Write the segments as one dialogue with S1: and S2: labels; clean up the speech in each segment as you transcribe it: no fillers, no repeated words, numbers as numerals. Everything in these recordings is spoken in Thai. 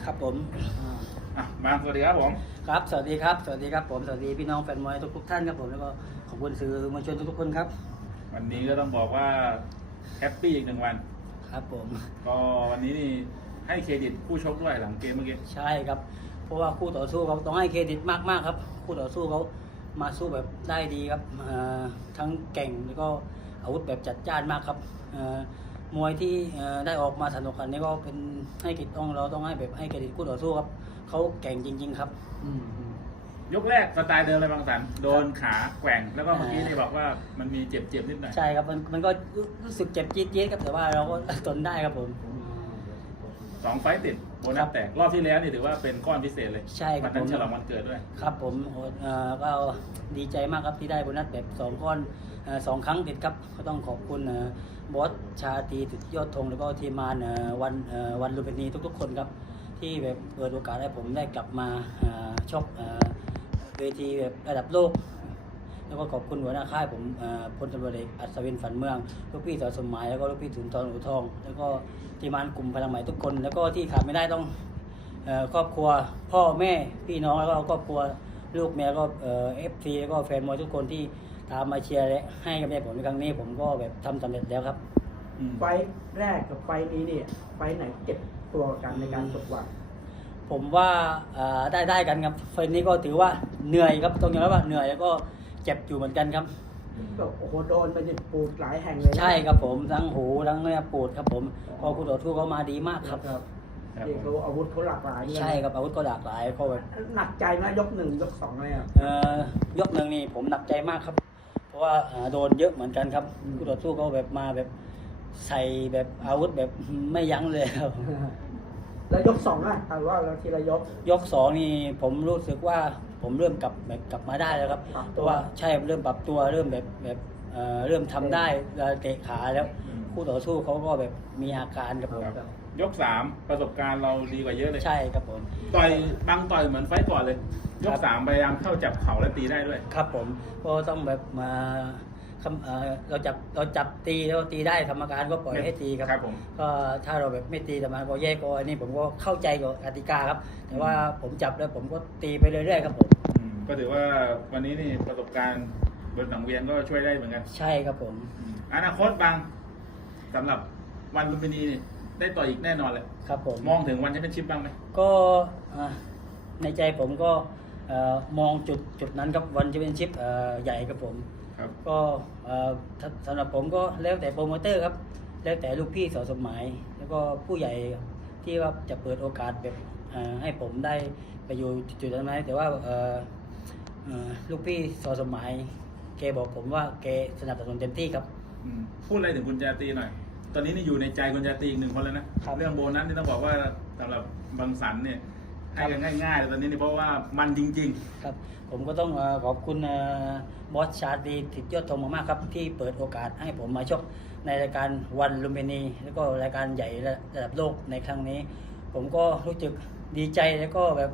S1: ครับผม
S2: มาสวัสดีครับผม
S1: ครับสวัสดีครับสวัสดีครับผมสวัสดีพี่น้องแฟนมวยทุกท่านครับผมแล้วก็ขอบคุณสื่อมวลชนทุกๆคนครับ
S2: วันนี้ก็ต้องบอกว่าแฮปปี้อีกหนึ่งวัน
S1: ครับผม
S2: ก็วันนี้นี่ให้เครดิตผู้ชกด้วยหลังเกมเมื่อกี้
S1: ใช่ครับเพราะว่าคู่ต่อสู้เขาต้องให้เครดิตมากๆครับคู่ต่อสู้เขามาสู้แบบได้ดีครับทั้งเก่งแล้วก็อาวุธแบบจัดจ้านมากครับมวยที่ได้ออกมาสนุกกันนี่ก็เป็นให้เกียรติเราต้องให้แบบให้เครดิตคู่ต่อสู้ครับเขาเก่งจริงๆครับ
S2: ยกแรกสไตล์เดิมเลยบางสันโดนขาแกว่งแล้วก็เมื่อกี้นี่บอกว่ามันมีเจ็บนิดหน่อย
S1: ใช่ครับมันก็รู้สึกเจ็บจี๊ดๆครับแต่ว่าเราก็ทนได้ครับผม
S2: 2 ไฟต์ติดโบนัสแตกรอบที่แล้วนี่ถือว่าเป็นก้อนพิเศษเลย
S1: ใช่ครับ
S2: วันนั้นฉลองวันเกิดด้วย
S1: ครับผมก็ดีใจมากครับที่ได้โบนัสแบบ2 ก้อน2 ครั้งติดครับก็ต้องขอบคุณบอสชาตรีสุดยอดธงแล้วก็ทีมงานวันลุมพินีทุกๆคนครับที่แบบเปิดโอกาสให้ผมได้กลับมาชกเวทีแบบระดับโลกแล้วก็ขอบคุณหัวหน้าค่ายผมพลตำรวจเอกอัศวินฝันเมืองลูกพี่สอสมหมายแล้วก็ลูกพี่สุนทรอู่ทองแล้วก็ทีมงานกลุ่มพลังใหม่ทุกคนแล้วก็ที่ขาดไม่ได้ต้องครอบครัวพ่อแม่พี่น้องแล้วก็ครอบครัวลูกเมียก็FCแล้วก็แฟนมวยทุกคนที่ตามมาเชียร์และให้กำลังใจผมในครั้งนี้ผมก็แบบทำสำเร็จแล้วครับ
S3: ไฟแรกกับไฟนี้เนี่ยไฟไหนเจ็บตัวกันในการตกวัน
S1: ผมว่าได้กันครับไฟนี้ก็ถือว่าเหนื่อยครับตรงอย่างนั้นว่าเหนื่อยแล้วก็เจ็บอยู่เหมือนกันครับ
S3: โอ้โหโดนไปเนี่ยปูดหลายแห่งเลย
S1: ใช่ครับผมทั้งหูทั้งเนี่ยปูดครับผมพอคู่ต่อสู้เขามาดีมากครับ
S3: ที่เขาอาวุธเขาหลากหลาย
S1: ใช่ครับอาวุธก็หลากหลายเขาแบบ
S3: หนักใจนะยก 1 ยก 2เลย
S1: ยก 1นี่ผมหนักใจมากครับเพราะว่าโดนเยอะเหมือนกันครับคู่ต่อสู้เขาแบบมาแบบใส่แบบอาวุธแบบไม่ยั้งเลยครับ
S3: แล้วยก 2อ่ะถามว่าเราทีละ
S1: ยก 2นี่ผมรู้สึกว่าผมเริ่มกลับมาได้แล้วครับเพราะว่าใช่เริ่มปรับตัวเริ่มแบบเริ่มทำได้เตะขาแล้วคู่ต่อสู้เขาก็แบบมีอาการครับผม
S2: ยก 3ประสบการณ์เราดีกว่าเยอะเลย
S1: ใช่ครับผม
S2: ต่อยเหมือนไฟต์ก่อนเลยยก 3พยายามเข้าจับเข่าและตีได้ด้วย
S1: ครับผมก็ต้องแบบมาเราจับตีแล้วตีได้กรรมการก็ปล่อยให้ตีครับก็ถ้าเราแบบไม่ตีกรรมการก็แยกก็อันนี้ผมก็เข้าใจกับกติกาครับแต่ว่าผมจับแล้วผมก็ตีไปเรื่อยๆครับผม
S2: ก็ถือว่าวันนี้นี่ประสบการณ์บนสังเวียนก็ช่วยได้เหมือนกัน
S1: ใช่ครับผม
S2: อนาคตบางสำหรับวันลุมพินีนี่ได้ต่ออีกแน่นอนเลย
S1: ครับผม
S2: มองถึงวันแชมเปี้ยนชิพบ้างไหม
S1: ก็ในใจผมก็มองจุดนั้นครับวันแชมเปี้ยนชิพใหญ่ครับผมก็สำหรับผมก็แล้วแต่โปรโมเตอร์ครับแล้วแต่ลูกพี่สอสมหมายแล้วก็ผู้ใหญ่ที่ว่าจะเปิดโอกาสแบบให้ผมได้ไปอยู่จุดนั้นไหมแต่ว่าลูกพี่สอสมหมายแกบอกผมว่าแกสนับสนุนเต็มที่ครับ
S2: พูดอะไรถึงคุณจาตรีหน่อยตอนนี้นี่อยู่ในใจคุณจาตรีอีก1 คนแล้วนะเรื่องโบนัสนี่ต้องบอกว่าสำหรับบางสันเนี่ยให้กันง่ายๆแต่ตอนนี้นี่เพราะว่ามันจริง
S1: ๆครับผมก็ต้องขอบคุณบอสชาตรีสุดยอดธงมากๆครับที่เปิดโอกาสให้ผมมาชกในรายการวันลุมพินีแล้วก็รายการใหญ่ระดับโลกในครั้งนี้ผมก็รู้สึกดีใจแล้วก็แบบ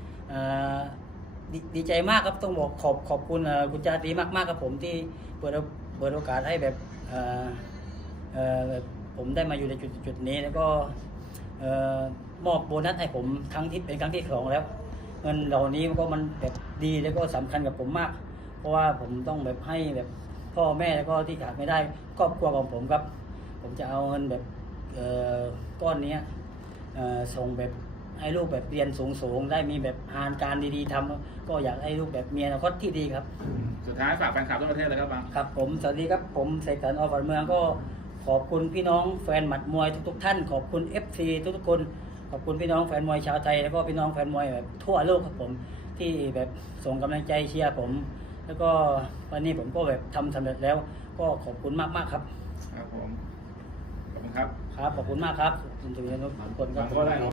S1: ดีใจมากครับต้องบอกขอบคุณคุณจาตรีมากๆครับผมที่เปิดโอกาสให้แบบผมได้มาอยู่ในจุดนี้แล้วก็มอบโบนัสให้ผมเป็นครั้งที่ 2แล้วเงินเหล่านี้มันแบบดีแล้วก็สำคัญกับผมมากเพราะว่าผมต้องแบบให้แบบพ่อแม่แล้วก็ที่ขาดไม่ได้ครอบครัวของผมครับผมจะเอาเงินแบบก้อนนี้ส่งแบบให้ลูกแบบเรียนสูงได้มีแบบงานการดีๆทำก็อยากให้ลูกแบบมีอนาคตที่ดีครับ
S2: สุดท้ายฝากแฟนคลับทั่วประเทศเลยครับบาง
S1: ครับผมสวัสดีครับผมเสกสรร อ.ฝันเมืองก็ขอบคุณพี่น้องแฟนหมัดมวยทุกท่านขอบคุณ FC ทุกคนขอบคุณพี่น้องแฟนมวยชาวไทยแล้วก็พี่น้องแฟนมวยแบบทั่วโลกครับผมที่แบบส่งกำลังใจเชียร์ผมแล้วก็วันนี้ผมก็แบบทำสำเร็จแล้วก็ขอบคุณมากครับ
S2: ครับผมขอบคุณครับ
S1: ครับขอบคุณมากครับคุณจุลนุชทุกคนครับ